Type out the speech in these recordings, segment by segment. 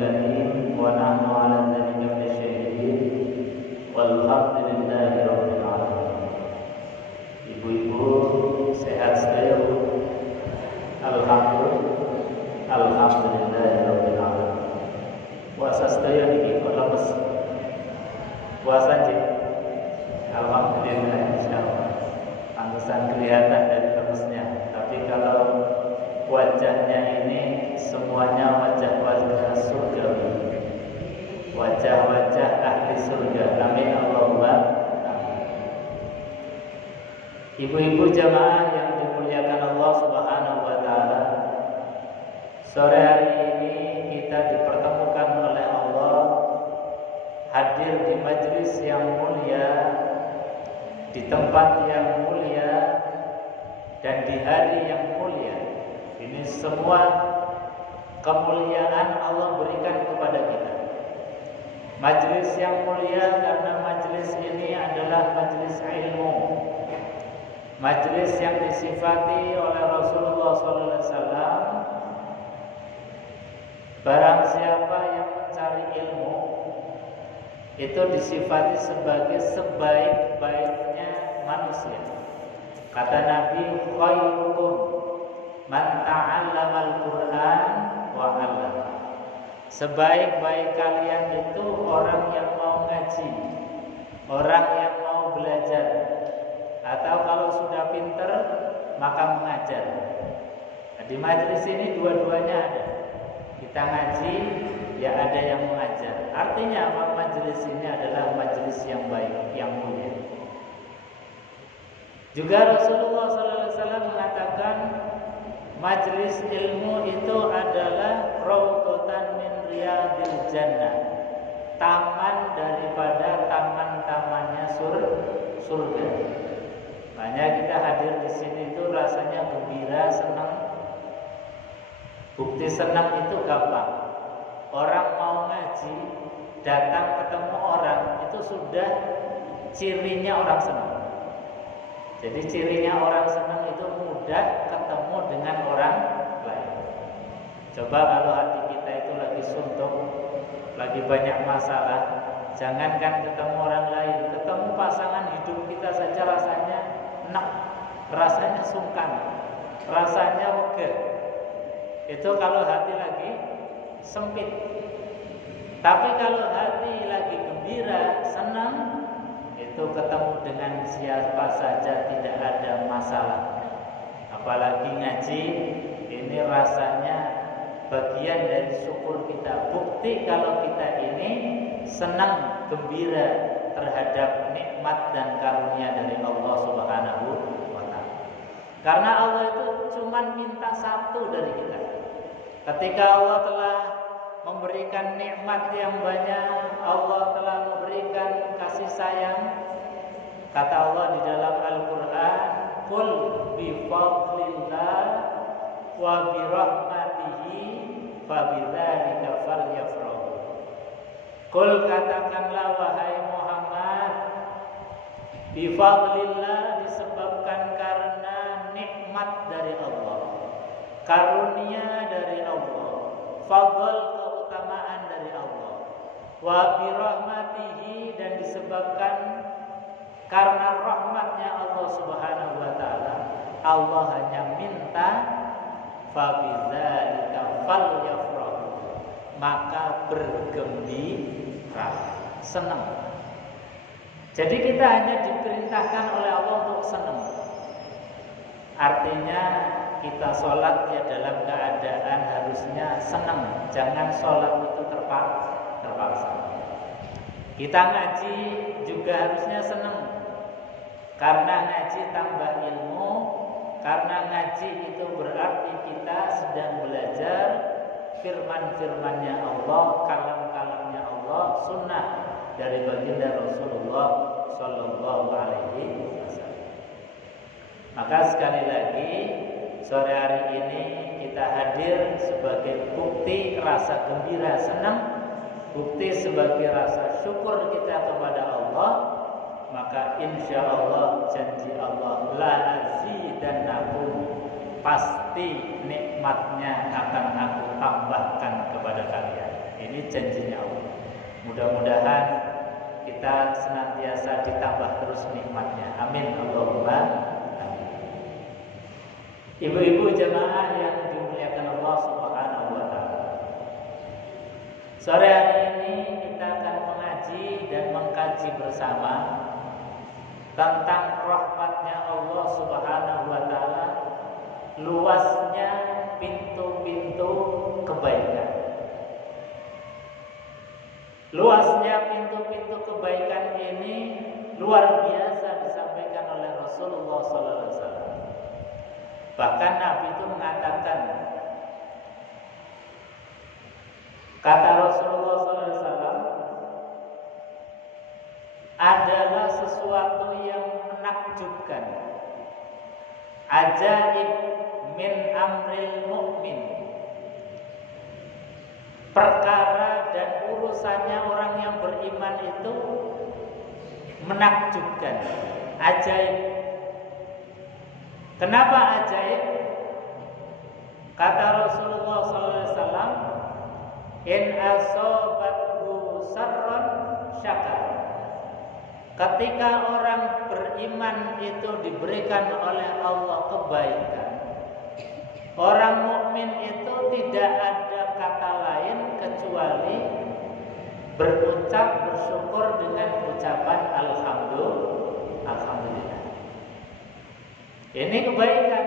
karim wa nahnu 'ala dzalika minasyahidin walhamdulillahi rabbil alamin. Ibu-ibu sehat sedaya? Alhamdulillahi rabbil alamin. Puasa sedaya niki kok lemes. Puasa cik. Alhamdulillah insyaallah. Pantesan kelihatan dari lemesnya. Tapi kalau wajahnya ini semuanya wajah-wajah surgawi, wajah-wajah ahli surga. Amin Allahumma amin. Ibu-ibu jamaah yang dimuliakan Allah Subhanahu wa taala, sore hari ini kita dipertemukan oleh Allah hadir di majelis yang mulia, di tempat yang mulia, dan di hari yang mulia. Ini semua kemuliaan Allah berikan kepada kita. Majelis yang mulia karena majelis ini adalah majelis ilmu, majelis yang disifati oleh Rasulullah SAW. Barang siapa yang mencari ilmu itu disifati sebagai sebaik-baiknya manusia. Kata Nabi, khairukum man ta'allamal Qur'an wa 'allama. Sebaik-baik kalian itu orang yang mau ngaji, orang yang mau belajar, atau kalau sudah pinter maka mengajar. Nah, di majelis ini dua-duanya ada. Kita ngaji, ya ada yang mengajar. Artinya apa? Majelis ini adalah majelis yang baik, yang mulia. Juga Rasulullah SAW mengatakan majelis ilmu itu adalah raudhatan min riyadil jannah, taman daripada taman-tamannya surga. Makanya kita hadir di sini itu rasanya gembira, senang. Bukti senang itu gampang. Orang mau ngaji, datang ketemu orang, itu sudah cirinya orang senang. Jadi cirinya orang senang itu mudah ketemu dengan orang lain. Coba kalau hati kita itu lagi suntuk, lagi banyak masalah, jangankan ketemu orang lain, ketemu pasangan hidup kita saja rasanya enak, rasanya sungkan, rasanya wegah. Itu kalau hati lagi sempit. Tapi kalau hati lagi gembira, senang, itu ketemu dengan siapa saja tidak ada masalah. Apalagi ngaji, ini rasanya bagian dari syukur kita. Bukti kalau kita ini senang, gembira terhadap nikmat dan karunia dari Allah Subhanahu wa ta'ala. Karena Allah itu cuma minta satu dari kita. Ketika Allah telah memberikan nikmat yang banyak, Allah telah memberikan kasih sayang. Kata Allah di dalam Al-Quran, "Qul bi fadlillah wa bi rahmatihi fabidzalika falyafrahu." Qul, katakanlah wahai Muhammad, bi fadlillah, disebabkan karena nikmat dari Allah, karunia dari Allah, fadl, keutamaan dari Allah, wa bi rahmatihi, dan disebabkan karena rahmatnya Allah Subhanahu wa taala, Allah hanya minta fabidzalika falyafrahu, maka bergembira, senang. Jadi kita hanya diperintahkan oleh Allah untuk senang. Artinya kita sholat ya dalam keadaan harusnya senang, jangan sholat itu terpaksa. Kita ngaji juga harusnya senang, karena ngaji tambah ilmu, karena ngaji itu berarti kita sedang belajar firman-firmannya Allah, kalam-kalamnya Allah, sunnah dari baginda Rasulullah Sallallahu Alaihi Wasallam. Maka sekali lagi sore hari ini kita hadir sebagai bukti rasa gembira, senang, bukti sebagai rasa syukur kita kepada Allah. Maka insya Allah janji Allah, la azidannakum, pasti nikmatnya akan aku tambahkan kepada kalian. Ini Ini janjinya Allah. Mudah-mudahan kita senantiasa ditambah terus nikmatnya. Amin Allahumma amin. Ibu-ibu jemaah yang dimuliakan Allah Subhanahu wa taala. Sore hari ini kita akan mengaji dan mengkaji bersama tentang rahmatnya Allah Subhanahu wa taala, luasnya pintu-pintu kebaikan. Luasnya pintu-pintu kebaikan ini luar biasa disampaikan oleh Rasulullah SAW. Bahkan Nabi itu mengatakan, kata Rasulullah SAW, adalah sesuatu yang menakjubkan, ajaib min amril mu'min, perkara dan urusannya orang yang beriman itu menakjubkan, ajaib. Kenapa ajaib? Kata Rasulullah SAW, in asobathu sarron syakar. Ketika orang beriman itu diberikan oleh Allah kebaikan, orang mukmin itu tidak ada kata lain kecuali berucap bersyukur dengan ucapan alhamdulillah. Ini kebaikan.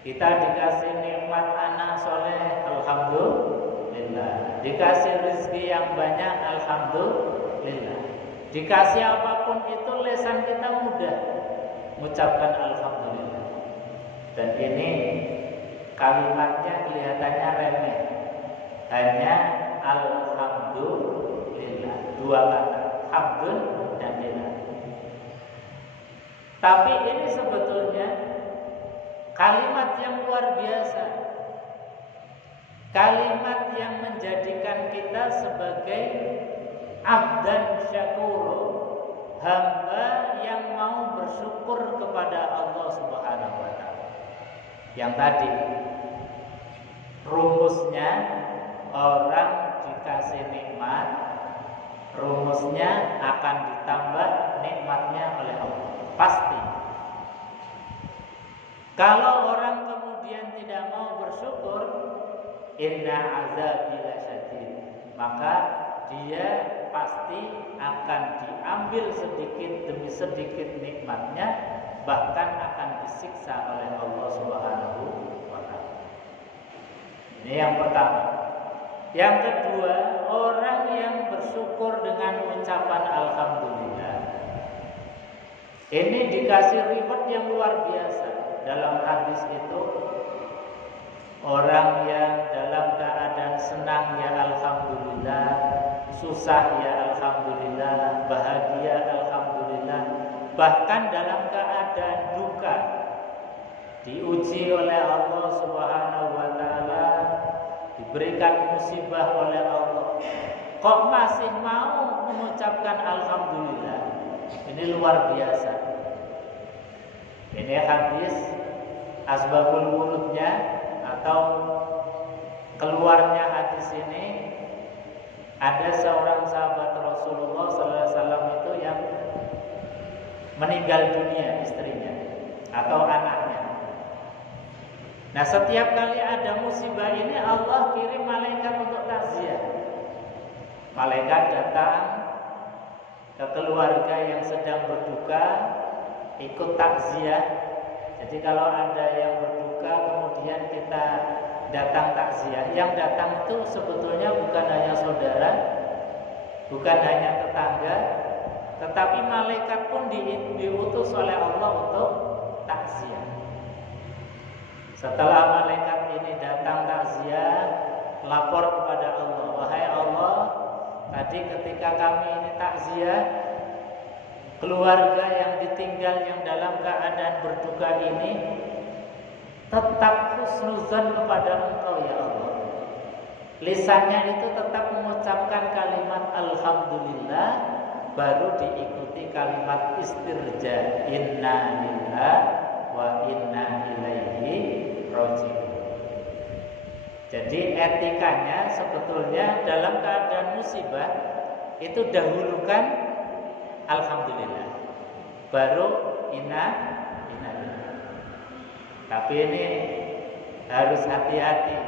Kita dikasih nikmat anak soleh, alhamdulillah. Dikasih rezeki yang banyak, alhamdulillah. Dikasih apapun itu lisan kita mudah mengucapkan alhamdulillah. Dan ini kalimatnya kelihatannya remeh, hanya alhamdulillah, dua kata, hamdun dan lillah. Tapi ini sebetulnya kalimat yang luar biasa, kalimat yang menjadikan kita sebagai abdan syakuro, hamba yang mau bersyukur kepada Allah Subhanahu wa taala. Yang tadi rumusnya, orang dikasih nikmat, rumusnya akan ditambah nikmatnya oleh Allah. Pasti. Kalau orang kemudian tidak mau bersyukur, inna azabi lasyadid, maka dia pasti akan diambil sedikit demi sedikit nikmatnya, bahkan akan disiksa oleh Allah Subhanahu wa taala. Ini yang pertama. Yang kedua, orang yang bersyukur dengan ucapan alhamdulillah, ini dikasih reward yang luar biasa. Dalam hadis itu, orang yang dalam keadaan senang ya alhamdulillah, susah ya alhamdulillah, bahagia alhamdulillah, bahkan dalam keadaan duka, diuji oleh Allah Subhanahu wa taala, diberikan musibah oleh Allah, kok masih mau mengucapkan alhamdulillah. Ini luar biasa. Ini hadis asbabul wurudnya atau keluarnya hadis ini, ada seorang sahabat Rasulullah SAW itu yang meninggal dunia istrinya atau anaknya. Nah, setiap kali ada musibah ini Allah kirim malaikat untuk takziah. Malaikat datang ke keluarga yang sedang berduka, ikut takziah. Jadi kalau ada yang berduka kemudian kita datang takziah, yang datang itu sebetulnya bukan hanya saudara, bukan hanya tetangga, tetapi malaikat pun diutus oleh Allah untuk takziah. Setelah malaikat ini datang takziah, lapor kepada Allah, wahai Allah, tadi ketika kami ini takziah, keluarga yang ditinggal yang dalam keadaan berduka ini tetap husnuzan kepada Engkau ya Allah. Lisannya itu tetap mengucapkan kalimat alhamdulillah, baru diikuti kalimat istirja, inna lillahi wa inna ilaihi raji'un. Jadi etikanya sebetulnya dalam keadaan musibah itu dahulukan alhamdulillah, baru inna. Tapi ini harus hati-hati.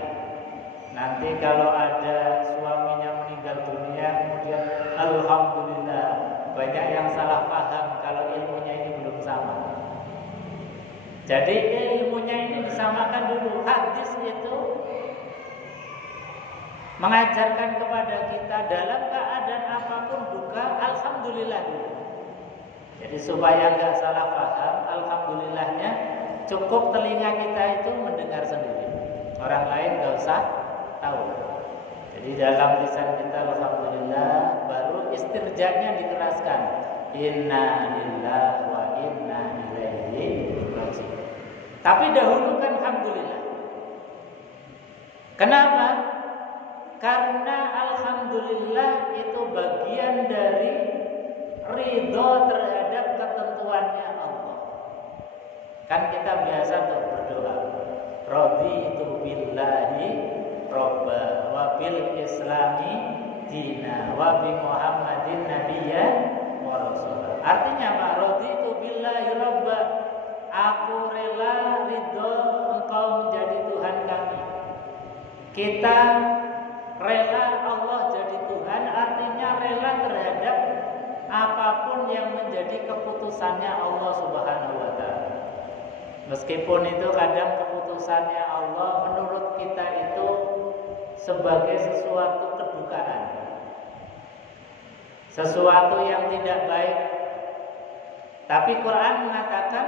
Nanti kalau ada suaminya meninggal dunia kemudian alhamdulillah, banyak yang salah paham kalau ilmunya ini belum sama. Jadi ilmunya ini disamakan dulu. Hadis itu mengajarkan kepada kita dalam keadaan apapun duka alhamdulillah dulu. Jadi supaya nggak salah paham, alhamdulillahnya cukup telinga kita itu mendengar sendiri. Orang lain nggak usah tahu. Jadi dalam lisan kita alhamdulillah, baru istirjanya dikeraskan. Inna lillahi wa inna ilaihi raji'un. Tapi dahulukan alhamdulillah. Kenapa? Karena alhamdulillah itu bagian dari ridho terhadap ketentuannya Allah. Kan kita biasa tuh berdoa, raditu billahi robba wa bil islami dina wa bi muhammadin nabiyya wa rasulah. Artinya apa? Raditu billahi robba, aku rela ridho engkau menjadi Tuhan kami. Kita rela Allah jadi Tuhan, artinya rela terhadap apapun yang menjadi keputusannya Allah Subhanahu wa ta'ala. Meskipun itu kadang keputusannya Allah menurut kita itu sebagai sesuatu kedukaan, sesuatu yang tidak baik. Tapi Quran mengatakan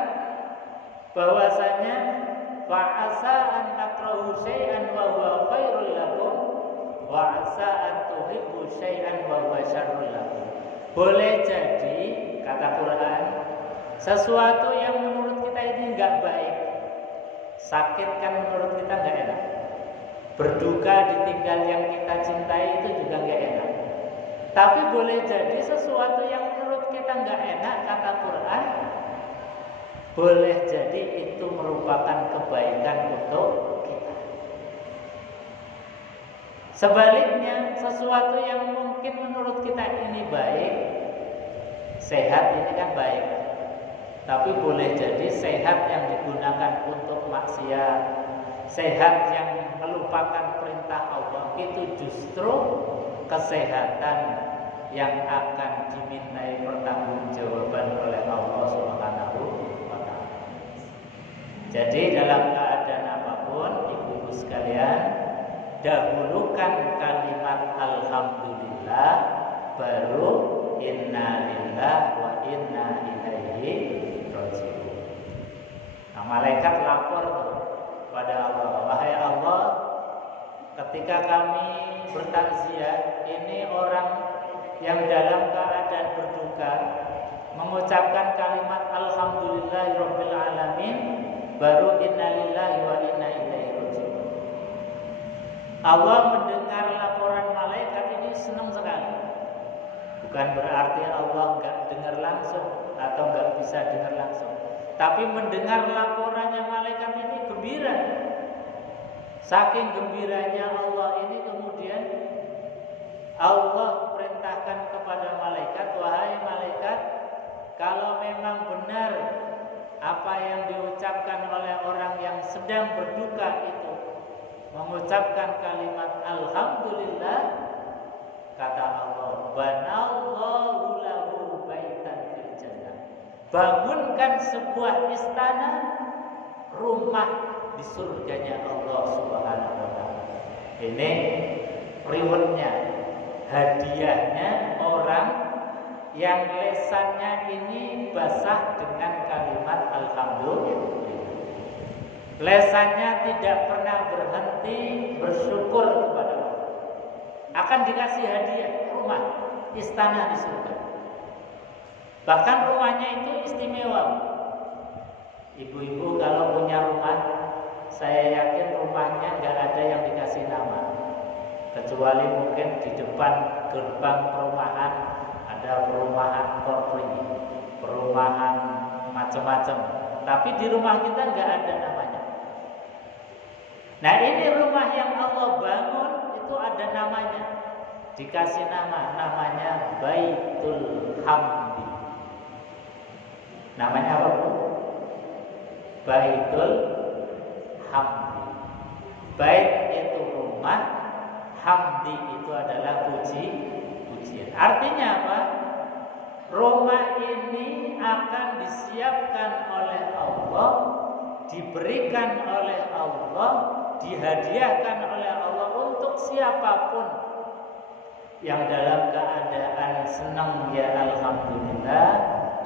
bahwasanya fa'asa an takrahu syai'an wa huwa khairul lakum wa asa an tuhibbu syai'an wa huwa syarrul lakum. Boleh jadi, kata Quran, sesuatu yang menurut kita ini enggak baik, sakit kan menurut kita enggak enak, berduka ditinggal yang kita cintai itu juga enggak enak. Tapi boleh jadi sesuatu yang menurut kita enggak enak, kata Quran, boleh jadi itu merupakan kebaikan untuk kita. Sebaliknya, sesuatu yang mungkin menurut kita ini baik, sehat ini kan baik, tapi boleh jadi sehat yang digunakan untuk maksiat, sehat yang melupakan perintah Allah, itu justru kesehatan yang akan dimintai pertanggungjawaban oleh Allah Subhanahu wa ta'ala. Jadi dalam keadaan apapun, ibu-ibu sekalian, dahulukan kalimat alhamdulillah, baru inna lillahi wa inna ilaihi raji'un. Nah, malaikat lapor pada Allah, wahai Allah, ketika kami bertakziah, ini orang yang dalam keadaan berduka mengucapkan kalimat alhamdulillahirabbil alamin, baru inna lillahi wa inna ilaihi raji'un. Allah mendengar laporan malaikat ini senang sekali. Bukan berarti Allah enggak dengar langsung atau enggak bisa dengar langsung, tapi mendengar laporannya malaikat ini gembira. Saking gembiranya Allah ini, kemudian Allah perintahkan kepada malaikat, wahai malaikat, kalau memang benar apa yang diucapkan oleh orang yang sedang berduka itu, mengucapkan kalimat alhamdulillah, kata Allah, banallahu lahu baitan fil jannah, bangunkan sebuah istana, rumah di surganya Allah Subhanahu wa ta'ala. Ini rewardnya, hadiahnya orang yang lesannya ini basah dengan kalimat alhamdulillah. Lesannya tidak pernah berhenti bersyukur kepada Allah, akan dikasih hadiah rumah, istana di surga. Bahkan rumahnya itu istimewa. Ibu-ibu kalau punya rumah, saya yakin rumahnya nggak ada yang dikasih nama, kecuali mungkin di depan gerbang perumahan ada perumahan korpri, perumahan macam-macam. Tapi di rumah kita nggak ada namanya. Nah, ini rumah yang Allah bangun itu ada namanya. Dikasih namanya Baitul Hamdi. Namanya apa, Bu? Baitul Hamdi. Bait itu rumah, hamdi itu adalah pujian. Artinya apa? Rumah ini akan disiapkan oleh Allah, diberikan oleh Allah, dihadiahkan oleh Allah untuk siapapun yang dalam keadaan senang ya alhamdulillah,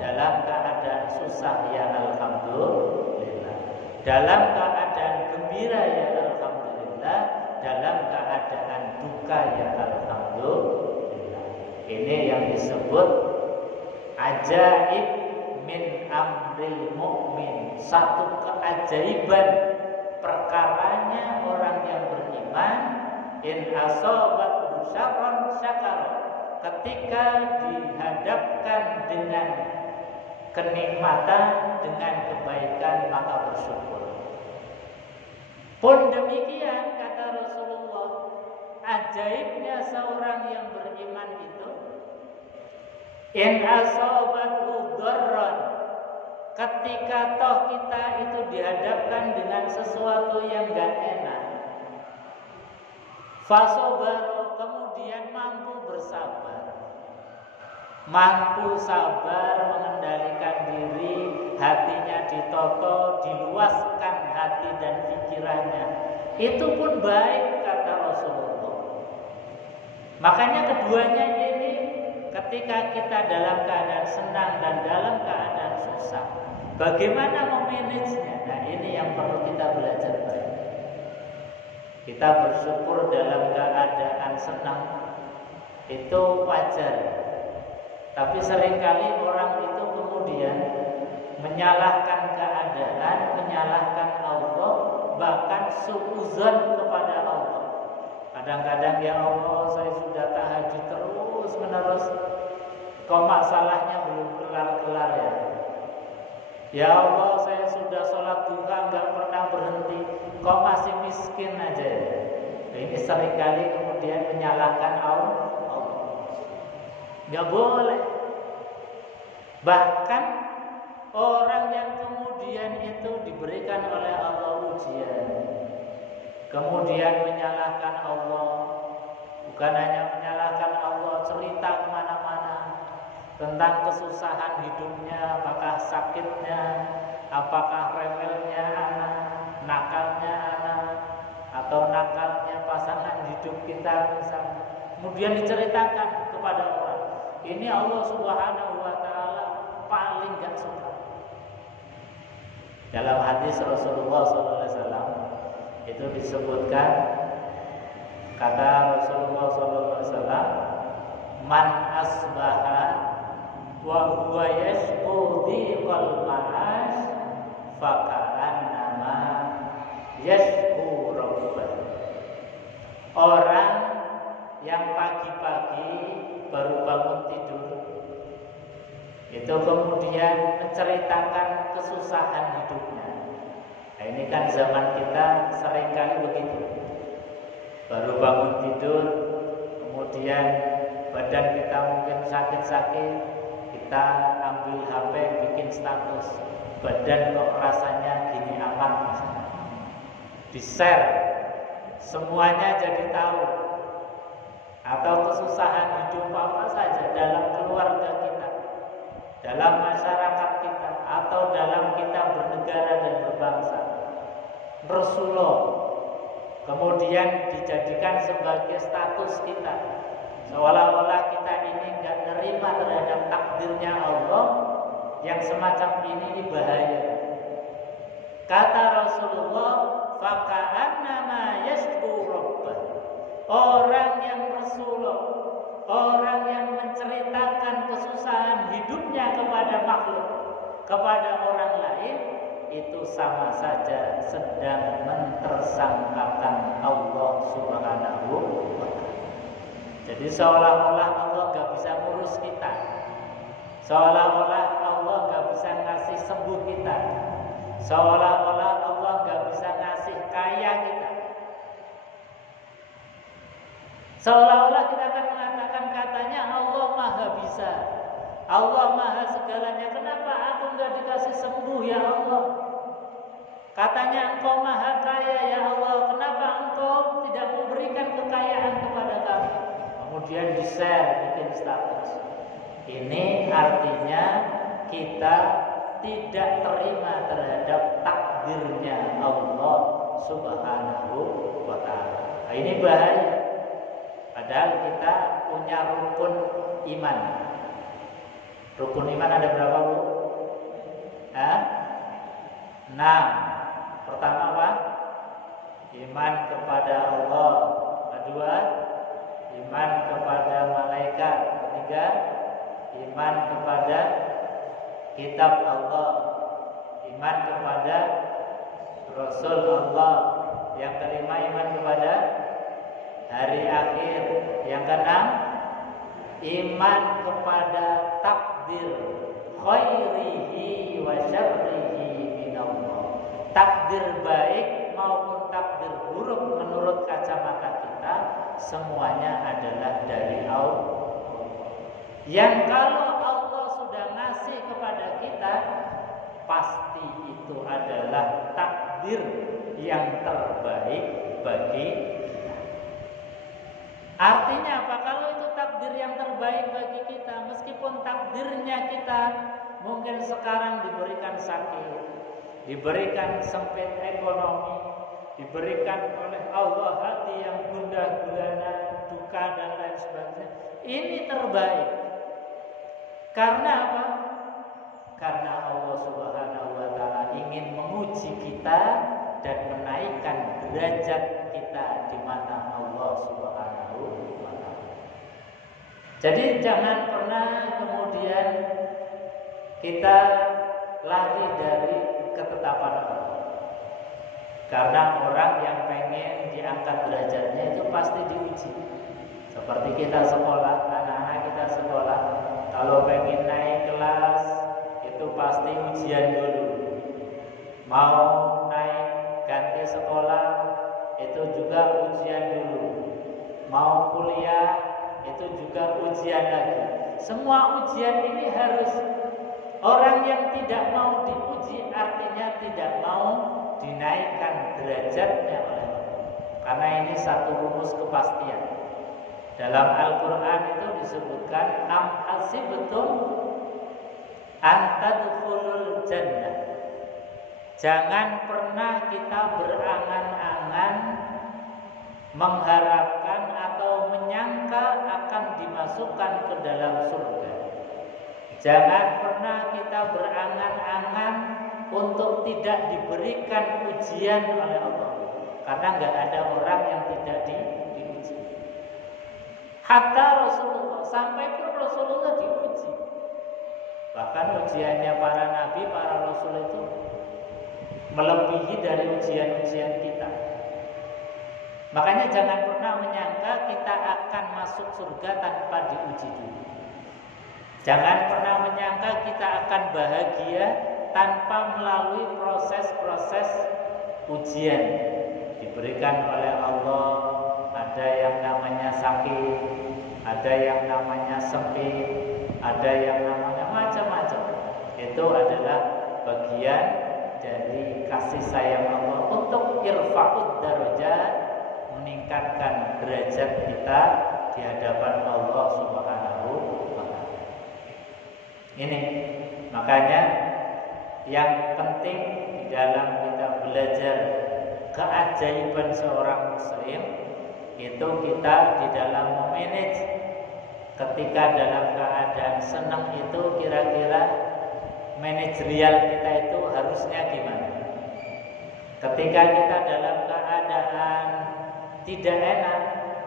dalam keadaan susah ya alhamdulillah, dalam keadaan gembira ya alhamdulillah, dalam keadaan duka ya alhamdulillah. Ini yang disebut ajaib min amril mu'min. Satu keajaiban perkaranya orang yang beriman. In asobat syarran syakar. Ketika dihadapkan dengan kenikmatan, dengan kebaikan, maka bersyukur. Pun demikian kata Rasulullah, ajaibnya seorang yang beriman itu, in asobathu dharran, ketika toh kita itu dihadapkan dengan sesuatu yang gak enak, fasobaro, kemudian mampu bersabar, mampu sabar, mengendalikan diri, hatinya ditoto, diluaskan hati dan pikirannya, itu pun baik kata Rasulullah. Makanya keduanya ini, ketika kita dalam keadaan senang dan dalam keadaan susah, bagaimana memanagenya? Nah, ini yang perlu kita belajar baik. Kita bersyukur dalam keadaan senang itu wajar. Tapi seringkali orang itu kemudian menyalahkan keadaan, menyalahkan Allah, bahkan suuzon kepada Allah. Kadang-kadang, ya Allah, saya sudah tahajud terus menerus, kok masalahnya belum kelar-kelar ya. Ya Allah, saya sudah sholat duha nggak pernah berhenti, kok masih miskin aja ya. Ini seringkali kemudian menyalahkan Allah. Nggak boleh. Bahkan orang yang kemudian itu diberikan oleh Allah ujian, kemudian menyalahkan Allah, bukan hanya menyalahkan Allah, cerita kemana-mana tentang kesusahan hidupnya, apakah sakitnya, apakah rewelnya anak, nakalnya anak, atau nakalnya pasangan hidup kita misalnya. Kemudian diceritakan kepada orang. Ini Allah Subhanahu wa Ta'ala paling gak suka. Dalam hadis Rasulullah SAW itu disebutkan, kata Rasulullah SAW, man asbaha wa huwa yashku dhiqal ma'ash faka'annama yashku rabbah. Orang yang pagi-pagi baru bangun tidur itu kemudian menceritakan kesusahan hidupnya. Nah, ini kan zaman kita seringkali begitu. Baru bangun tidur, kemudian badan kita mungkin sakit-sakit, kita ambil HP, bikin status, badan kok rasanya gini amat, di-share, semuanya jadi tahu. Atau kesusahan hidup apa saja dalam keluarga kita, dalam masyarakat kita, atau dalam kita bernegara dan berbangsa. Rasulullah kemudian dijadikan sebagai status kita, seolah-olah kita ini gak nerima terhadap takdirnya Allah, yang semacam ini bahaya. Kata Rasulullah, faka'annama yashku rabbah. Orang yang bersuluk, orang yang menceritakan kesusahan hidupnya kepada makhluk, kepada orang lain, itu sama saja sedang mentersangkakan Allah Subhanahu wa Ta'ala. Jadi seolah-olah Allah gak bisa ngurus kita, seolah-olah Allah gak bisa ngasih sembuh kita, seolah-olah Allah gak bisa ngasih kaya kita, Seolah-olah kita akan mengatakan katanya Allah Maha Bisa, Allah Maha segalanya. Kenapa aku enggak dikasih sembuh ya Allah? Katanya Engkau Maha Kaya ya Allah, kenapa Engkau tidak memberikan kekayaan kepada kami? Kemudian di-share, bikin status. Ini artinya kita tidak terima terhadap takdirnya Allah Subhanahu wa ta'ala. Nah, ini bahaya. Padahal kita punya rukun iman. Rukun iman ada berapa, Bu? 6. Pertama apa? Iman kepada Allah. Kedua, iman kepada malaikat. Ketiga, iman kepada kitab Allah. Iman kepada Rasul Allah. Yang kelima, iman kepada hari akhir. Yang keenam, iman kepada takdir khairihi wa syarrihi minallah. Takdir baik maupun takdir buruk menurut kacamata kita semuanya adalah dari Allah. Yang kalau Allah sudah ngasih kepada kita, pasti itu adalah takdir yang terbaik bagi kita. Artinya apa? Kalau itu takdir yang terbaik bagi kita, meskipun takdirnya kita mungkin sekarang diberikan sakit, diberikan sempit ekonomi, diberikan oleh Allah hati yang gundah gulana, duka dan lain sebagainya, ini terbaik. Karena apa? Karena Allah Subhanahu wa ta'ala ingin menguji kita dan menaikkan derajat kita di mata Allah Subhanahu wa ta'ala. Jadi jangan pernah kemudian kita lari dari ketetapan Allah. Karena orang yang pengen diangkat derajatnya itu pasti diuji. Seperti kita sekolah, anak-anak kita sekolah, kalau pengen naik kelas itu pasti ujian dulu. Mau naik ganti sekolah itu juga ujian dulu. Mau kuliah itu juga ujian lagi. Semua ujian ini harus, orang yang tidak mau diuji artinya tidak mau dinaikkan derajatnya oleh Allah. Karena ini satu rumus kepastian. Dalam Al-Quran itu disebutkan am hasibtum an tadkhulul jannah. Jangan pernah kita berangan-angan mengharapkan atau menyangka akan dimasukkan ke dalam surga. Jangan pernah kita berangan-angan untuk tidak diberikan ujian oleh Allah. Karena enggak ada orang yang tidak diuji. Hatta Rasulullah, sampai pun Rasulullah diuji. Bahkan ujiannya para nabi, para rasul itu melebihi dari ujian-ujian kita. Makanya jangan pernah menyangka kita akan masuk surga tanpa diuji dulu. Jangan pernah menyangka kita akan bahagia tanpa melalui proses-proses ujian. Diberikan oleh Allah, ada yang namanya sakit, ada yang namanya sempit, ada yang namanya macam-macam. Itu adalah bagian dari kasih sayang Allah untuk irfa'ud darajat, meningkatkan derajat kita di hadapan Allah Subhanahu wa ta'ala. Ini makanya yang penting di dalam kita belajar keajaiban seorang muslim itu kita di dalam memanage. Ketika dalam keadaan senang itu kira-kira manajerial kita itu harusnya gimana? Ketika kita dalam keadaan tidak enak,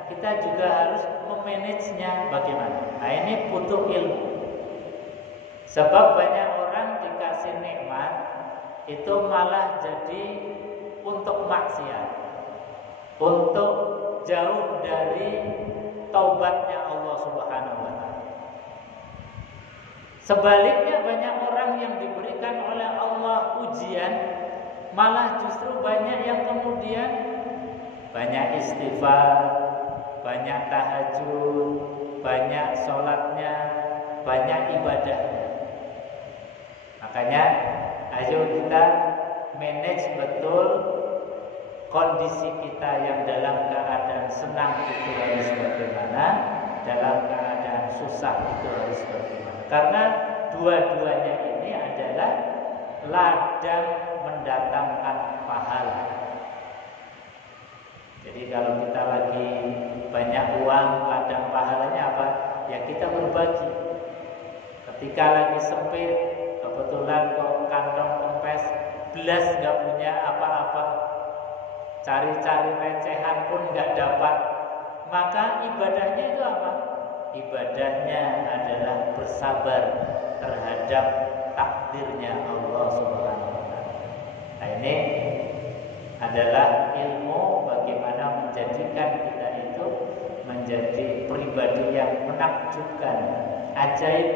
kita juga harus memanagenya bagaimana? Nah, ini butuh ilmu. Sebab banyak orang dikasih nikmat itu malah jadi untuk maksiat, untuk jauh dari taubatnya Allah Subhanahu wa ta'ala. Sebaliknya banyak orang yang diberikan oleh Allah ujian, malah justru banyak yang kemudian banyak istighfar, banyak tahajud, banyak sholatnya, banyak ibadahnya. Makanya ayo kita manage betul kondisi kita yang dalam keadaan senang itu harus bagaimana, dalam keadaan susah itu harus bagaimana. Karena dua-duanya ini adalah ladang mendatangkan pahala. Jadi kalau kita lagi banyak uang, ladang pahalanya apa? Ya kita berbagi. Ketika lagi sempit, kebetulan kok kantong kempes, belas nggak punya apa-apa, cari-cari recehan pun nggak dapat, maka ibadahnya itu apa? Ibadahnya adalah bersabar terhadap takdirnya Allah Subhanahu wa Ta'ala. Nah, ini adalah ilmu bagaimana menjadikan kita itu menjadi pribadi yang menakjubkan, ajaib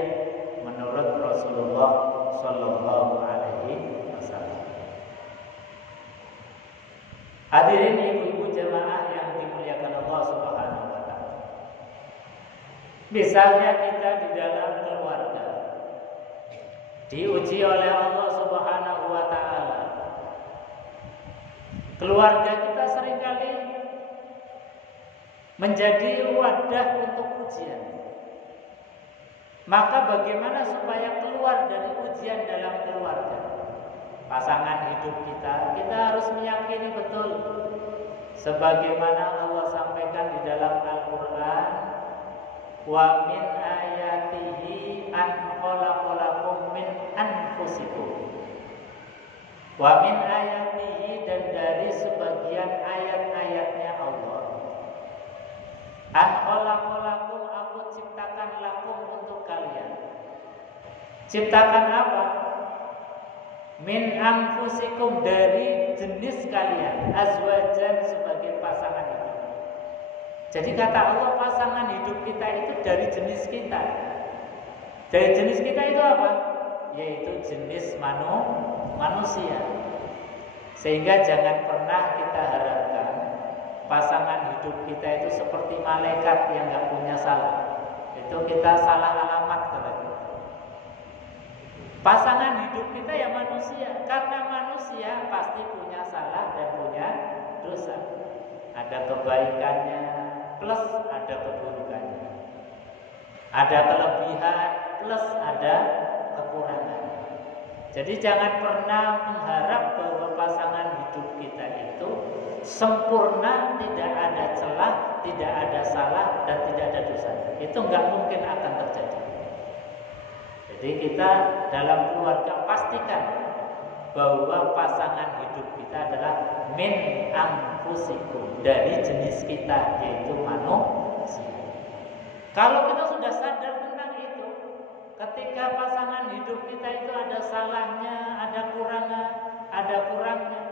menurut Rasulullah Sallallahu Alaihi Wasallam. Hadirin ibu-ibu jamaah yang dimuliakan Allah Subhanahu wa Ta'ala. Misalnya kita di dalam keluarga diuji oleh Allah Subhanahu wa Ta'ala. Keluarga kita seringkali menjadi wadah untuk ujian. Maka bagaimana supaya keluar dari ujian dalam keluarga? Pasangan hidup kita harus meyakini betul sebagaimana Allah sampaikan di dalam Al-Qur'an, wa min ayatihi an khalaqalakum min anfusikum. Wa min ayatihi, dan dari sebagian ayat-ayatnya Allah, an khalaqalakum, aku ciptakan lakum untuk kalian. Ciptakan apa? Min anfusikum, dari jenis kalian, azwajan, sebagai pasangan hidup. Jadi kata Allah, pasangan hidup kita itu dari jenis kita. Dari jenis kita itu apa? Yaitu jenis manusia. Sehingga jangan pernah kita harapkan pasangan hidup kita itu seperti malaikat yang gak punya salah. Itu kita salah alamat kalau gitu. Pasangan hidup kita ya manusia. Karena manusia pasti punya salah dan punya dosa. Ada kebaikannya plus ada keburukannya. Ada kelebihan plus ada kekurangan. Jadi jangan pernah mengharap bahwa pasangan hidup kita itu sempurna, tidak ada celah, tidak ada salah, dan tidak ada dosa. Itu nggak mungkin akan terjadi. Jadi kita dalam keluarga pastikan bahwa pasangan hidup kita adalah min anfusikum, dari jenis kita, yaitu manusia. Kalau kita sudah sadar tentang itu, ketika pasangan hidup kita itu ada salahnya, ada kurangnya,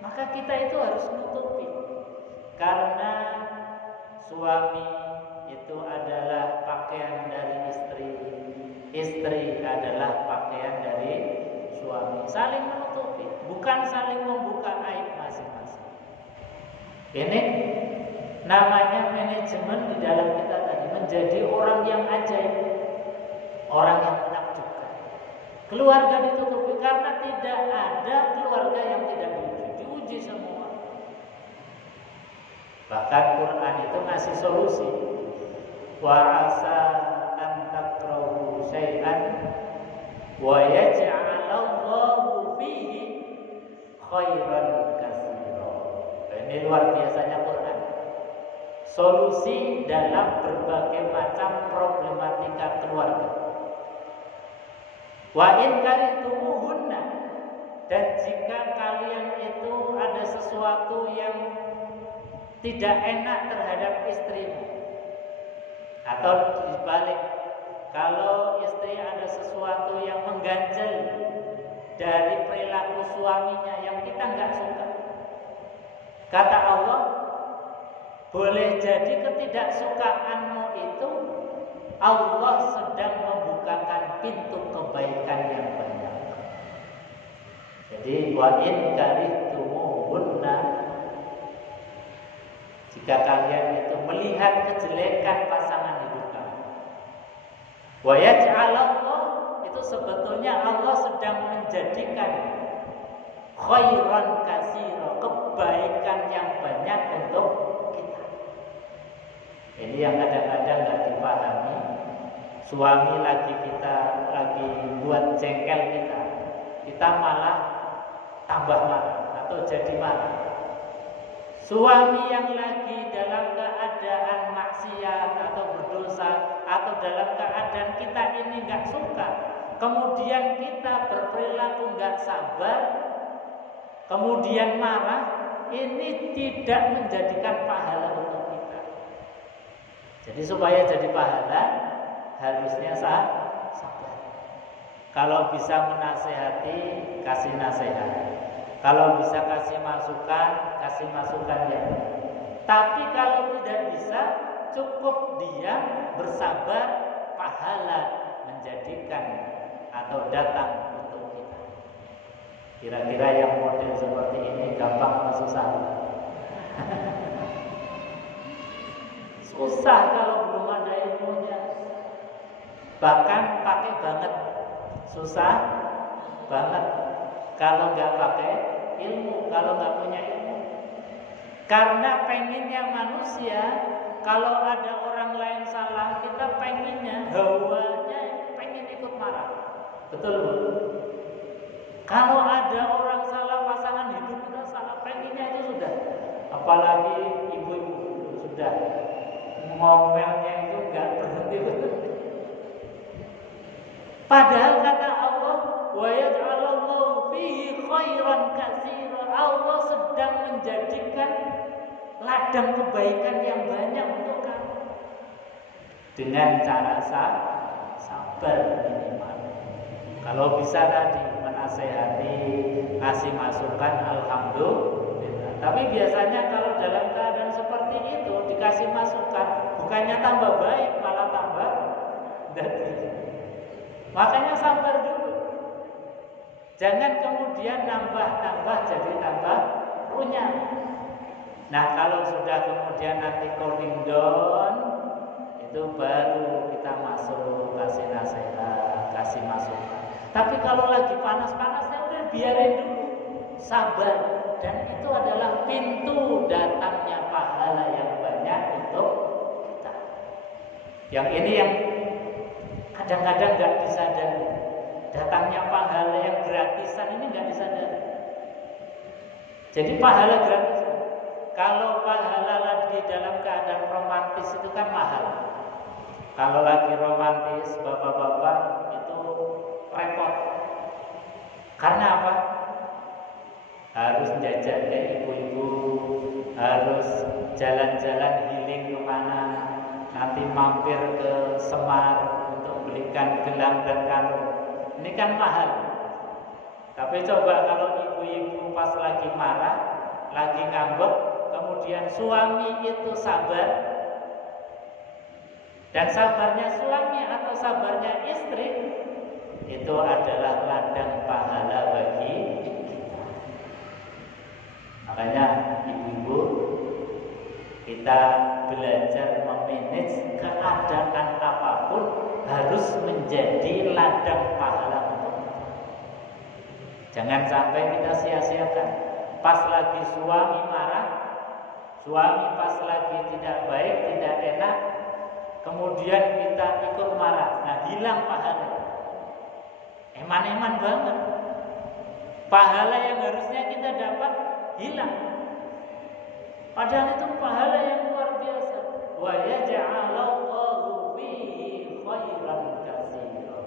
maka kita itu harus menutupi. Karena suami itu adalah pakaian dari istri, istri adalah pakaian dari suami. Saling menutupi, bukan saling membuka aib masing-masing. Ini namanya manajemen di dalam kita tadi, menjadi orang yang ajaib, orang yang menakjubkan. Keluarga ditutupi karena tidak ada keluarga yang tidak diuji semua. Bahkan Quran itu ngasih solusi. Wa asa an takrahu syai'an wa yaj'alallahu fihi khairan katsira. Ini luar biasanya Quran. Solusi dalam berbagai macam problematika keluarga. Wa in karihtumuhunna, dan jika kalian itu ada sesuatu yang tidak enak terhadap istrimu, atau dibalik, kalau istri ada sesuatu yang mengganjal dari perilaku suaminya yang kita nggak suka, kata Allah, boleh jadi ketidaksukaanmu itu Allah sedang membukakan pintu kebaikan yang banyak. Jadi wa in karihtumuhunna, jika kalian itu melihat melihat kejelekan pasangan hidup kamu. Wa yaj'alallah, itu sebetulnya Allah sedang menjadikan khairan katsira, kebaikan yang banyak untuk kita. Ini yang kadang-kadang nggak dipahami. Suami lagi buat jengkel kita malah tambah marah atau jadi marah. Suami yang lagi dalam keadaan maksiat atau berdosa atau dalam keadaan kita ini nggak suka, kemudian kita berperilaku nggak sabar, kemudian marah, ini tidak menjadikan pahala untuk kita. Jadi supaya jadi pahala harusnya sabar. Kalau bisa menasehati, kasih nasihat. Kalau bisa kasih masukan ya. Tapi kalau tidak bisa, cukup diam, bersabar, pahala menjadikan atau datang untuk kita. Kira-kira yang model seperti ini gampang atau susah? Susah kalau belum ada ilmunya. Bahkan pakai banget, susah banget kalau nggak pakai ilmu, kalau nggak punya ilmu. Karena pengennya manusia, kalau ada orang lain salah, kita pengennya, hawanya pengen ikut marah. Betul? Kalau ada orang salah, pasangan hidup kita salah, pengennya itu sudah. Apalagi ibu-ibu sudah ngomelnya itu nggak berhenti. Padahal kata Allah, wa yaj'alallahu fihi khairan katsira. Allah sedang menjadikan ladang kebaikan yang banyak untuk kamu. Dengan cara sabar minimal. Kalau bisa tadi menasehati, kasih masukan, alhamdulillah. Tapi biasanya kalau dalam keadaan seperti itu dikasih masukan, bukannya tambah baik, malah tambah dadi. Makanya sabar dulu. Jangan kemudian nambah jadi tambah runyam. Nah, kalau sudah kemudian nanti cooling down, itu baru kita masuk kasih nasihat, kasih masukan. Tapi kalau lagi panas-panasnya udah biarin dulu. Sabar, dan itu adalah pintu datangnya pahala yang banyak untuk kita. Yang ini yang kadang-kadang nggak disadari, datangnya pahala yang gratisan ini nggak disadari. Jadi pahala gratisan, kalau pahala lagi dalam keadaan romantis itu kan mahal. Kalau lagi romantis, bapak-bapak itu repot. Karena apa? Harus jajak ke ibu-ibu, harus jalan-jalan healing kemana, nanti mampir ke Semar, belikan gelang dan kalung. Ini kan mahal. Tapi coba kalau ibu-ibu pas lagi marah, lagi ngambek, kemudian suami itu sabar, dan sabarnya suami atau sabarnya istri itu adalah ladang pahala bagi kita. Makanya ibu-ibu, kita belajar memanage keadaan apapun harus menjadi ladang pahala untuk kita. Jangan sampai kita sia-siakan. Pas lagi suami marah, suami pas lagi tidak baik, tidak enak, kemudian kita ikut marah. Nah, hilang pahala. Eman-eman banget. Pahala yang harusnya kita dapat hilang. Padahal itu pahala yang luar biasa. Wa yaj'alallahu fihi khairan katsira.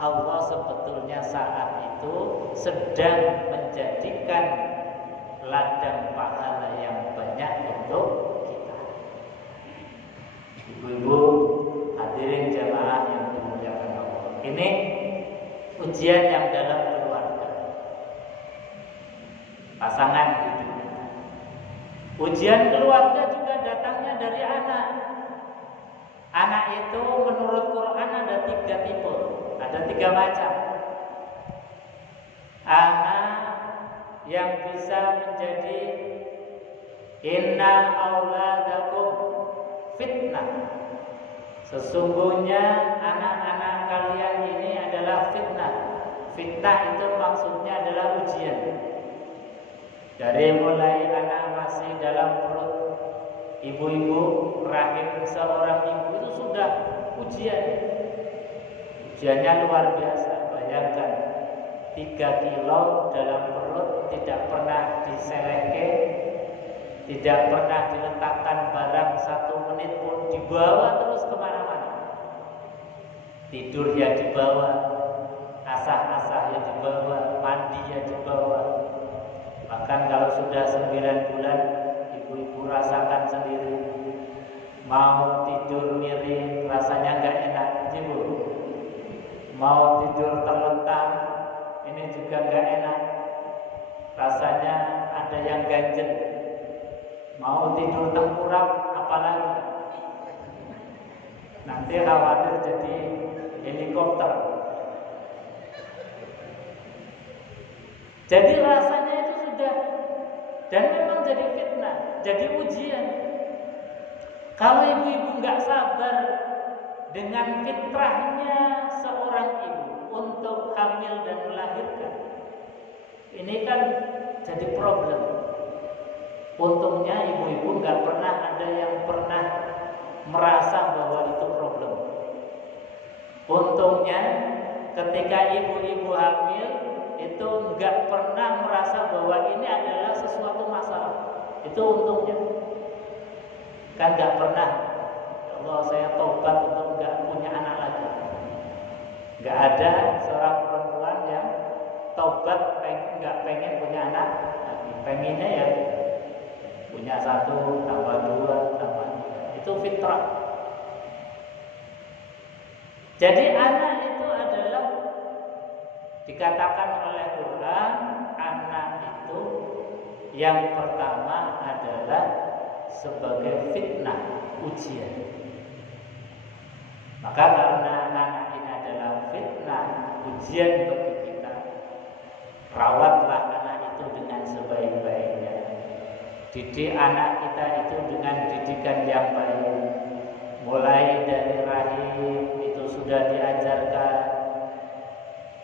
Allah sebetulnya saat itu sedang menjadikan ladang pahala yang banyak untuk kita. Ibu-ibu hadirin jamaah yang dimuliakan Allah. Ini ujian yang dalam keluarga. Pasangan hidup. Ujian keluarga juga datangnya dari anak. Anak itu menurut Quran ada 3 tipe, ada 3 macam. Anak yang bisa menjadi inna auladakum fitnah. Sesungguhnya anak-anak kalian ini adalah fitnah. Fitnah itu maksudnya adalah ujian. Dari mulai anak masih dalam perut ibu-ibu, rahim seorang ibu itu sudah ujian. Ujiannya luar biasa. Bayangkan 3 kilo dalam perut tidak pernah diseleke, tidak pernah diletakkan barang 1 menit pun, dibawa terus kemana-mana. Tidur ya dibawa, asah-asah ya dibawa, mandi ya dibawa. Bahkan kalau sudah 9 bulan, ibu-ibu rasakan sendiri, mau tidur miring rasanya nggak enak, ibu. Mau tidur terlentang, ini juga nggak enak, rasanya ada yang ganjel. Mau tidur tengkurap, apalagi nanti khawatir jadi helikopter. Jadi rasanya itu sudah, dan memang jadi fitnah, jadi ujian. Kalau ibu-ibu nggak sabar dengan fitrahnya seorang ibu untuk hamil dan melahirkan, ini kan jadi problem. Untungnya ibu-ibu nggak pernah ada yang pernah merasa bahwa itu problem. Untungnya ketika ibu-ibu hamil itu nggak pernah merasa bahwa ini adalah sesuatu masalah. Itu untungnya. Kan nggak pernah, ya Allah saya tobat untuk nggak punya anak lagi. Nggak ada seorang perempuan yang tobat nggak pengen punya anak lagi. Pengennya ya punya 1, tambah 2, tambah 3. Itu fitrah. Jadi anak itu adalah, dikatakan oleh Quran, anak itu yang pertama adalah sebagai fitnah, ujian. Maka karena anak ini adalah fitnah, ujian bagi kita, rawatlah anak itu dengan sebaik-baiknya. Didik anak kita itu dengan didikan yang baik. Mulai dari rahim itu sudah diajarkan,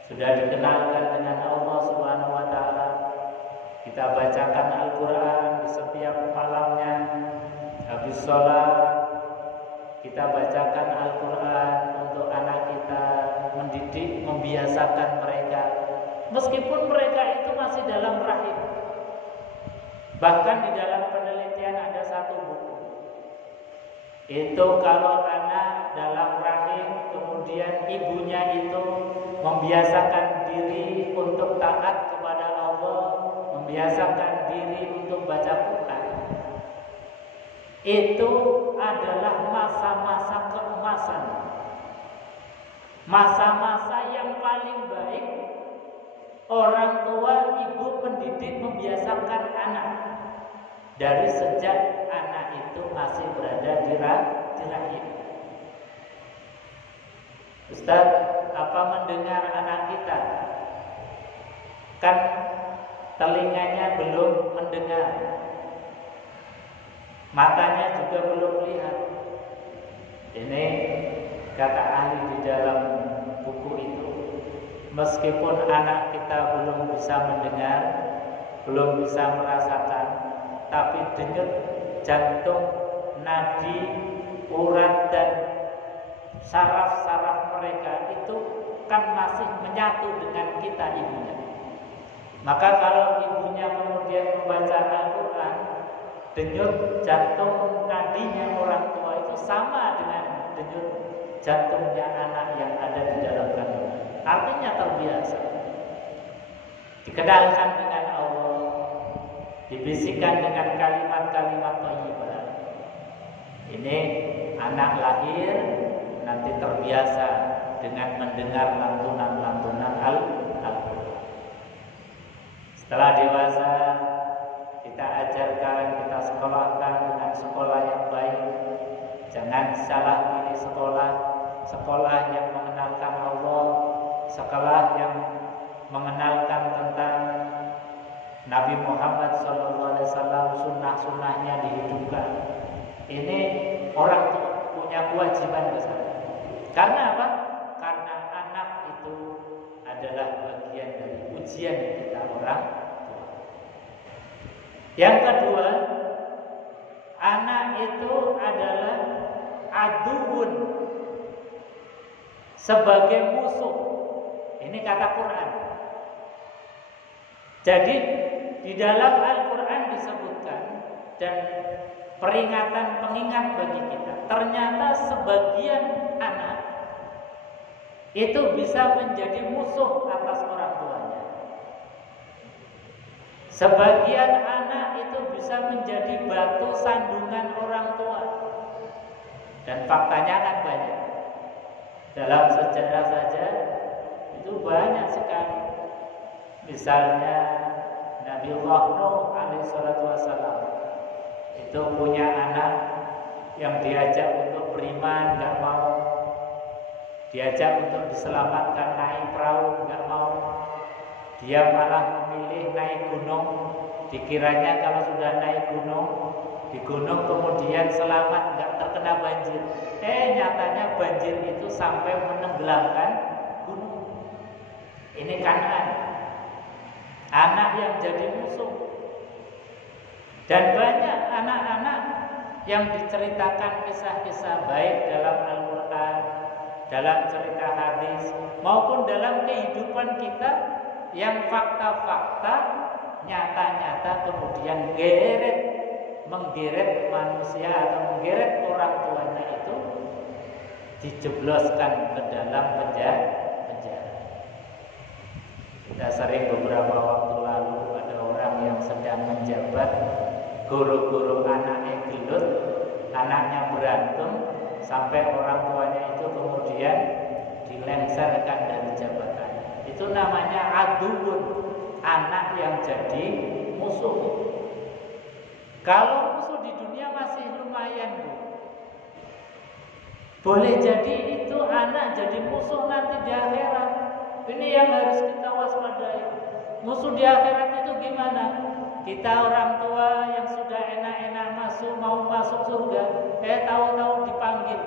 sudah dikenalkan dengan Allah Subhanahu wa taala. Kita bacakan Al-Qur'an di setiap malamnya. Habis sholat kita bacakan Al-Qur'an untuk anak kita, mendidik, membiasakan mereka. Meskipun mereka itu masih dalam rahim. Bahkan di dalam penelitian ada 1 buku. Itu kalau anak dalam rahim, kemudian ibunya itu membiasakan diri untuk taat kepada Allah, membiasakan diri untuk baca Quran. Itu adalah masa-masa keemasan. Masa-masa yang paling baik orang tua, ibu, pendidik membiasakan anak dari sejak anak itu masih berada di rahim. Ustaz, apa mendengar anak kita? Kan telinganya belum mendengar, matanya juga belum lihat. Ini kata ahli di dalam buku itu. Meskipun anak kita belum bisa mendengar, belum bisa merasakan, tapi denyut jantung, nadi, urat dan saraf-saraf mereka itu kan masih menyatu dengan kita ibunya. Maka kalau ibunya kemudian membaca Al-Quran, denyut jantung nadinya orang tua itu sama dengan denyut jantungnya anak yang ada di dalam kandungan. Artinya terbiasa, dikenalkan dengan Allah, dibisikkan dengan kalimat-kalimat thayyibah. Ini anak lahir nanti terbiasa dengan mendengar lantunan-lantunan Al-Quran. Setelah dewasa, kita ajarkan, kita sekolahkan dengan sekolah yang baik. Jangan salah pilih sekolah, sekolah yang mengenalkan Allah, sekolah yang mengenalkan tentang Nabi Muhammad SAW, sunnah-sunnahnya dihidupkan. Ini orang tua punya kewajiban ke sana. Karena apa? Karena anak itu adalah bagian dari ujian kita orang tua. Yang kedua, anak itu adalah aduun, sebagai musuh. Ini kata Quran. Jadi di dalam Al-Quran disebutkan dan peringatan pengingat bagi kita. Ternyata sebagian anak itu bisa menjadi musuh atas orang tuanya. Sebagian anak itu bisa menjadi batu sandungan orang tua. Dan faktanya kan banyak. Dalam sejarah saja itu banyak sekali. Misalnya Nabiullah Nuh alaihissalatu wassalam itu punya anak yang diajak untuk beriman, nggak mau. Diajak untuk diselamatkan naik perahu, nggak mau. Dia malah memilih naik gunung. Dikiranya kalau sudah naik gunung, di gunung kemudian selamat, nggak terkena banjir. Nyatanya banjir itu sampai menenggelamkan gunung. Ini Kan'an, anak yang jadi musuh. Dan banyak anak-anak yang diceritakan kisah-kisah baik dalam Al-Quran, dalam cerita hadis, maupun dalam kehidupan kita, yang fakta-fakta nyata-nyata kemudian menggeret manusia atau menggeret orang tuanya itu dijebloskan ke dalam penjara. Kita sering beberapa waktu lalu ada orang yang sedang menjabat, guru-guru anaknya gelut, anaknya berantem, sampai orang tuanya itu kemudian dilengsarkan dari jabatan. Itu namanya aduun, anak yang jadi musuh. Kalau musuh di dunia masih lumayan, Bu. Boleh jadi itu anak jadi musuh nanti di akhirat. Ini yang harus kita waspadai. Musuh di akhirat itu gimana? Kita orang tua yang sudah enak-enak mau masuk surga, tahu-tahu dipanggil.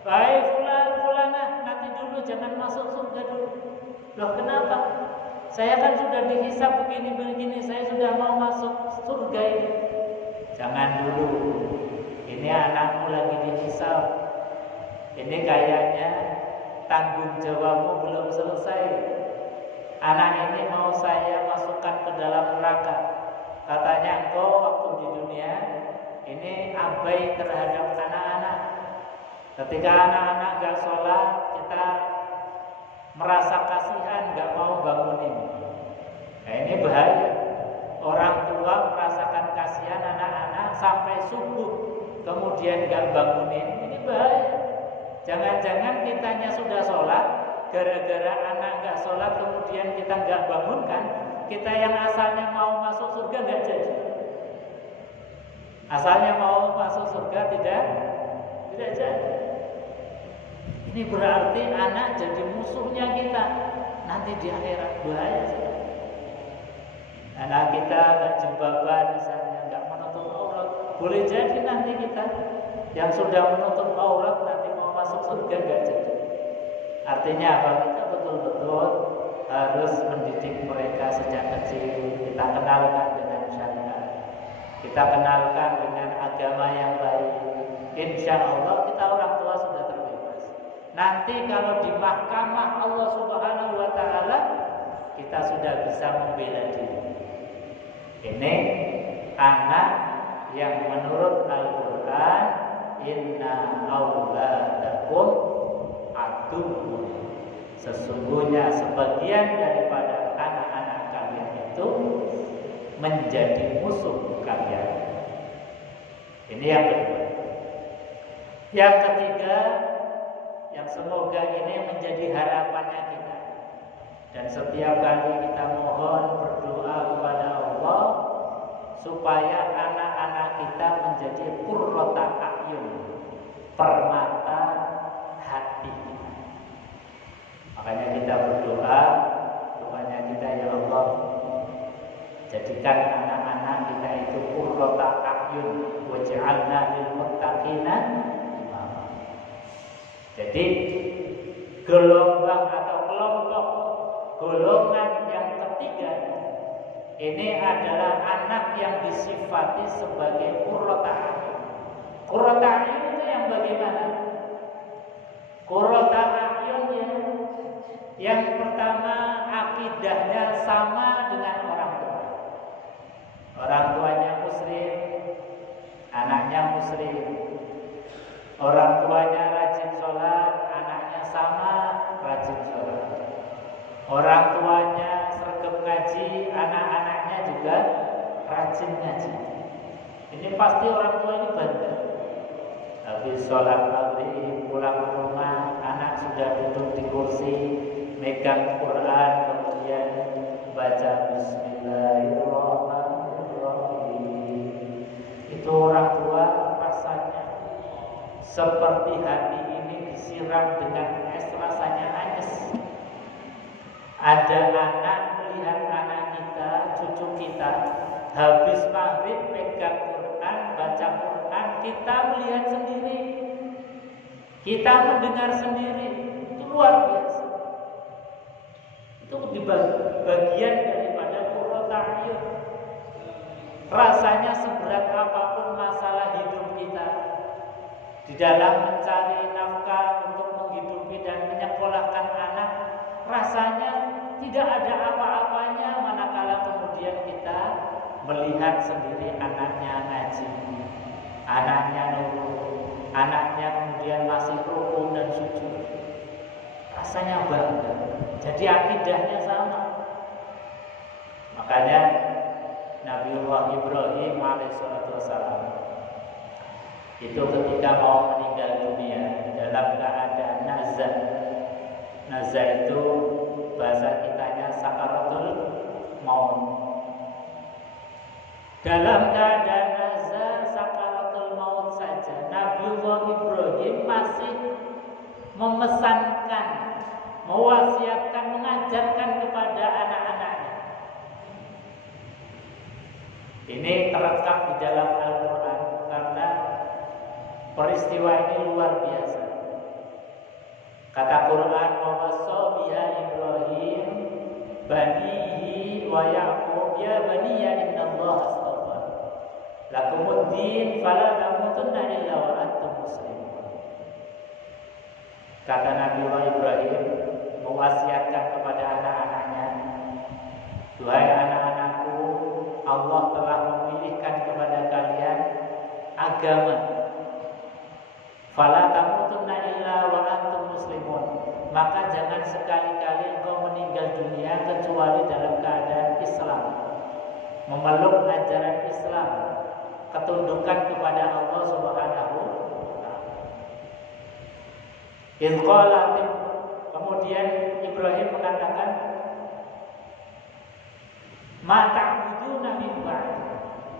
Baik fulanah, nanti dulu jangan masuk surga dulu. Loh kenapa? Saya kan sudah dihisab begini-begini, saya sudah mau masuk surga ini. Jangan dulu. Ini anakmu lagi dihisab. Ini kayaknya tanggung jawabmu belum selesai. Anak ini mau saya masukkan ke dalam neraka. Katanya engkau waktu di dunia ini abai terhadap anak-anak. Ketika anak-anak gak sholat, kita merasa kasihan, gak mau bangunin. Nah ini bahaya. Orang tua merasakan kasihan anak-anak sampai subuh, kemudian gak bangunin. Ini bahaya. Jangan-jangan kitanya sudah sholat, gara-gara anak gak sholat kemudian kita gak bangunkan, kita yang asalnya mau masuk surga gak jadi. Asalnya mau masuk surga tidak jadi. Ini berarti anak jadi musuhnya kita nanti di akhirat. Bahaya sih. Anak kita gak jilbaban misalnya, gak menutup aurat, boleh jadi nanti kita yang sudah menutup aurat nanti mau masuk surga gak jadi. Artinya apa? Kita betul-betul harus mendidik mereka sejak kecil. Kita kenalkan dengan syariat, kita kenalkan dengan agama yang baik. Insya Allah kita orang tua sudah terbebas. Nanti kalau di mahkamah Allah Subhanahu wa Ta'ala, kita sudah bisa membela diri. Ini anak yang menurut Al-Quran, inna auladakum aduun. Sesungguhnya sebagian daripada anak-anak kalian itu menjadi musuh kalian. Ini yang kedua. Yang ketiga, yang semoga ini menjadi harapannya kita. Dan setiap kali kita mohon berdoa kepada Allah supaya anak-anak kita menjadi qurrata a'yun, permata hati kita. Makanya kita berdoa, doanya kita, ya Allah, jadikan anak-anak kita itu qurrata a'yun, a'yun waj'alna lil muttaqina imama. Jadi gelombang atau kelompok golongan yang ketiga ini adalah anak yang disifati sebagai qurrata a'yun. Qurrata a'yun itu yang bagaimana? Qurrata a'yun yang pertama akidahnya sama dengan orang tua. Orang tuanya muslim, anaknya muslim. Orang tuanya rajin sholat, anaknya sama rajin sholat. Orang tuanya sergap ngaji, anak-anaknya juga rajin ngaji. Ini pasti orang tua ini bangga. Habis sholat maghrib pulang ke rumah, anak sudah duduk di kursi, megang Quran, kemudian baca Bismillahirrahmanirrahim. Itu orang tua rasanya seperti hati ini disiram dengan es, rasanya anyes. Ada anak melihat anak kita, cucu kita habis maghrib pegang Quran, baca Quran, kita melihat sendiri, kita mendengar sendiri, itu luar biasa. Itu bagian daripada qurrata a'yun. Rasanya seberat apapun masalah hidup kita, di dalam mencari nafkah untuk menghidupi dan menyekolahkan anak, rasanya tidak ada apa-apanya manakala kemudian kita melihat sendiri anaknya ngaji, anaknya nurut, anaknya kemudian masih rukun dan sujud. Rasanya bangga. Jadi akidahnya sama. Makanya Nabiullah Ibrahim alaihissalam itu ketika mau meninggal dunia dalam keadaan nazar. Nazar itu bahasa kitanya sakaratul maut. Dalam keadaan nazar sakaratul maut saja, Nabiullah Ibrahim masih memesankan, mewasiatkan, mengajarkan kepada anak-anaknya. Ini terekam di dalam Al-Quran karena peristiwa ini luar biasa. Kata Quran, wa wassa biha Ibrahim banihi wa Ya'qub ya baniya innallaha astafa lakumuddin fala tamutunna illa wa antum muslimun. Kata Nabiullah Ibrahim mewasiatkan kepada anak-anaknya, duhai anak-anakku, Allah telah memilihkan kepada kalian agama. Fala tamutunna illa wa antum muslimun. Maka jangan sekali-kali engkau meninggal dunia kecuali dalam keadaan Islam, memeluk ajaran Islam, ketundukan kepada Allah Subhanahu wa taala. Kemudian Ibrahim mengatakan, ma ta'buduna min ba'di.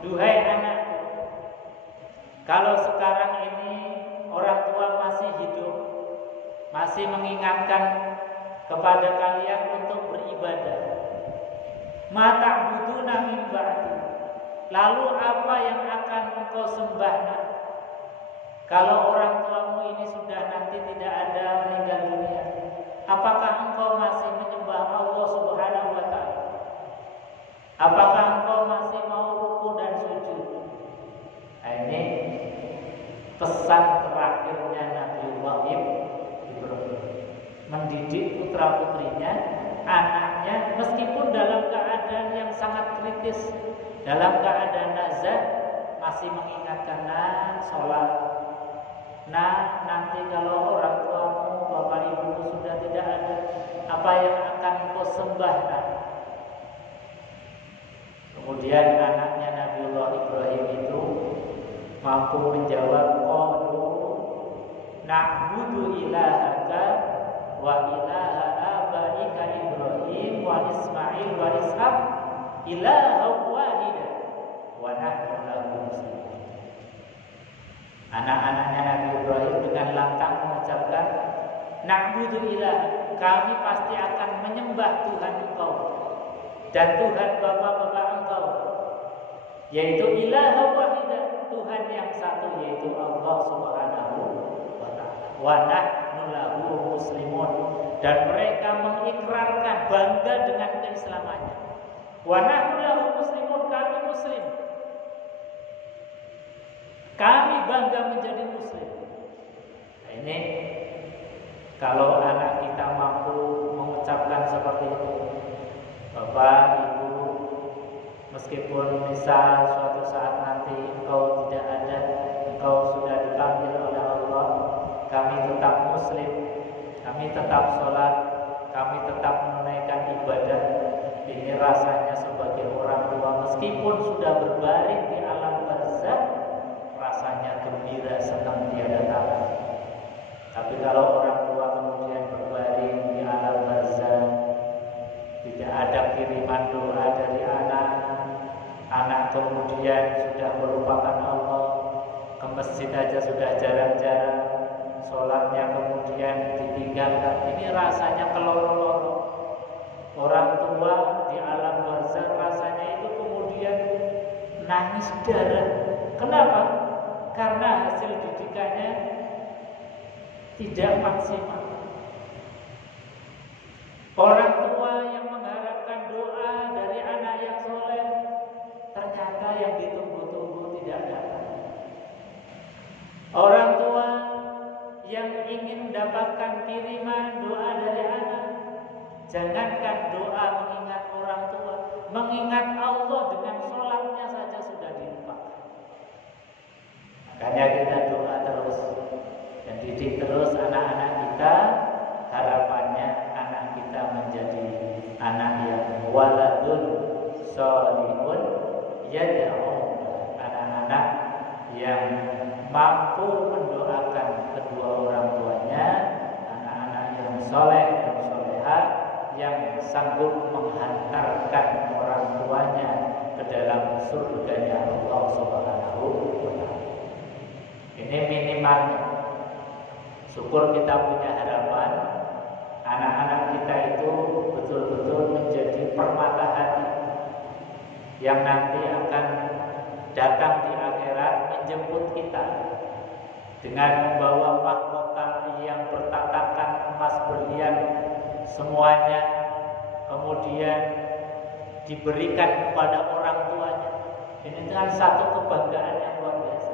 Duhai anakku, kalau sekarang ini orang tua masih hidup, masih mengingatkan kepada kalian untuk beribadah, ma ta'buduna min ba'di. Lalu apa yang akan engkau sembah? Kalau orang tuamu ini sudah nanti tidak ada, meninggal dunia, apakah engkau masih menyembah Allah Subhanahu wa taala? Apakah engkau masih mau ruku dan sujud? Nah, ini pesan terakhirnya Nabiullah Ibrahim, mendidik putra-putrinya, anaknya, meskipun dalam keadaan yang sangat kritis, dalam keadaan nazar, masih mengingatkan, nah, sholat. Nah, nanti kalau orang tuamu, bapak ibumu sudah tidak ada, apa yang akan kau sembah? Nah, kemudian anaknya Nabiullah Ibrahim itu mampu menjawab, qalu na'budu ilahaka wa ilaha abaika Ibrahim wa Ismail wa Ishaq ilaha wahida wa nahnu lahu muslimun. Anak-anaknya Nabi Ibrahim dengan lantang mengucapkan, na'budu ilah, kami pasti akan menyembah Tuhan engkau dan Tuhan bapak-bapak engkau, yaitu ilaha wahidah, Tuhan yang satu, yaitu Allah Subhanahu wa taala. Wa nahnu lahu muslimun, dan mereka mengikrarkan bangga dengan keislamannya. Wa nahnu lahu muslimun, kami muslim. Kami bangga menjadi muslim. Nah, ini kalau anak kita mampu mengucapkan seperti itu, Bapak, Ibu, meskipun misal suatu saat nanti engkau tidak ada, engkau sudah dipanggil oleh Allah, kami tetap muslim, kami tetap sholat, kami tetap menunaikan ibadah. Ini rasanya sebagai orang tua, meskipun sudah berbaring di alam barzakh, rasanya gembira, senang dia datang. Tapi kalau orang tua kemudian berbaring di alam barzakh, tidak ada kiriman doa dari anak, anak kemudian sudah melupakan Allah, ke masjid aja sudah jarang-jarang, sholatnya kemudian ditinggalkan. Ini rasanya keloro-loro. Orang tua di alam barzakh rasanya itu kemudian nangis darah. Kenapa? Karena hasil didikannya tidak maksimal. Orang tua yang mengharapkan doa dari anak yang soleh, ternyata yang ditunggu-tunggu tidak datang. Orang tua yang ingin mendapatkan kiriman doa dari anak, jangankan doa mengingat orang tua, mengingat Allah dengan sholatnya saja sudah dilupakan. Makanya kita doa terus dan didik terus anak-anak kita. Harapannya anak kita menjadi anak yang waladun sholihun yad'u, anak-anak yang mampu mendoakan kedua orang tuanya, anak-anak yang soleh dan solehah, yang sanggup menghantarkan orang tuanya ke dalam surganya Allah Subhanahu wa taala. Ini minimalnya. Syukur kita punya harapan anak-anak kita itu betul-betul menjadi permata hati yang nanti akan datang di akhirat menjemput kita dengan membawa mahkota yang bertatakan emas berlian semuanya, kemudian diberikan kepada orang tuanya. Ini kan satu kebanggaan yang luar biasa.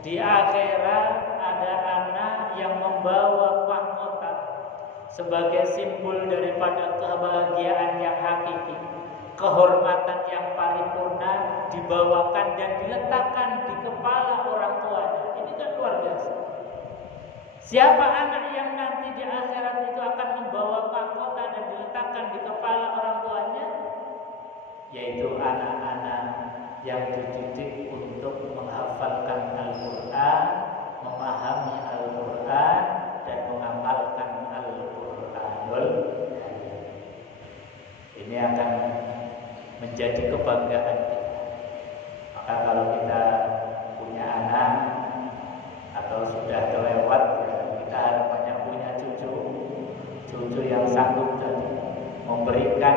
Di akhirat ada anak yang membawa mahkota sebagai simbol daripada kebahagiaan yang hakiki, kehormatan yang paripurna, dibawakan dan diletakkan di kepala orang tuanya. Ini kan luar biasa. Siapa anak yang nanti di akhirat itu akan membawa mahkota dan diletakkan di kepala orang tuanya? Yaitu anak-anak yang dididik untuk menghafalkan Al-Quran, memahami Al-Quran, dan mengamalkan Al-Quranul. Ini akan menjadi kebanggaan kita. Maka kalau kita punya anak atau sudah kelewat, kita harapannya punya cucu yang sanggup tadi memberikan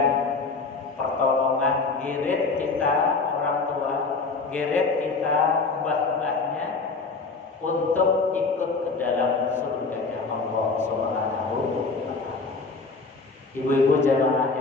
pertolongan, giret kita orang tua, giret kita mbah-mbahnya untuk ikut ke dalam surganya Allah Subhanahu wa taala. Ibu-ibu jamaah